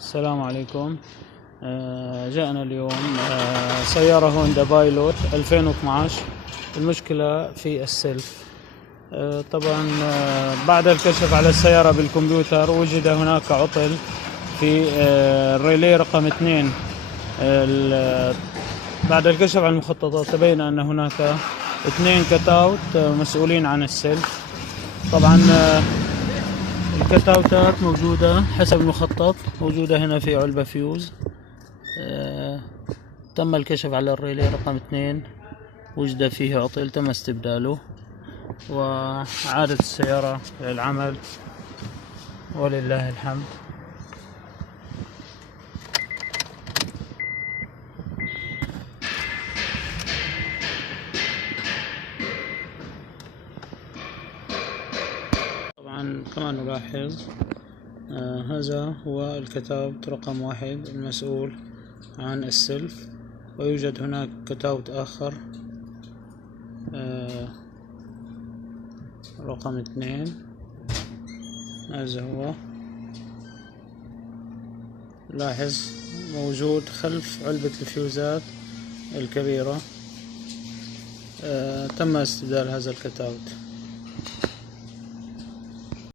السلام عليكم. جاءنا اليوم سيارة هوندا بايلوت 2012. المشكلة في السلف. طبعا بعد الكشف على السيارة بالكمبيوتر وجد هناك عطل في الريلي رقم 2. بعد الكشف على المخططات تبين أن هناك 2 كتاوت مسؤولين عن السلف. طبعا الكتاوتات موجودة حسب المخطط، موجودة هنا في علبة فيوز. تم الكشف على الريلي رقم 2، وجد فيه عطل تم استبداله وعادت السيارة للعمل ولله الحمد. طبعا كما نلاحظ هذا هو الكتاوت رقم 1 المسؤول عن السلف، ويوجد هناك كتاوت آخر رقم 2. هذا هو، لاحظ موجود خلف علبة الفيوزات الكبيرة. تم استبدال هذا الكتاوت.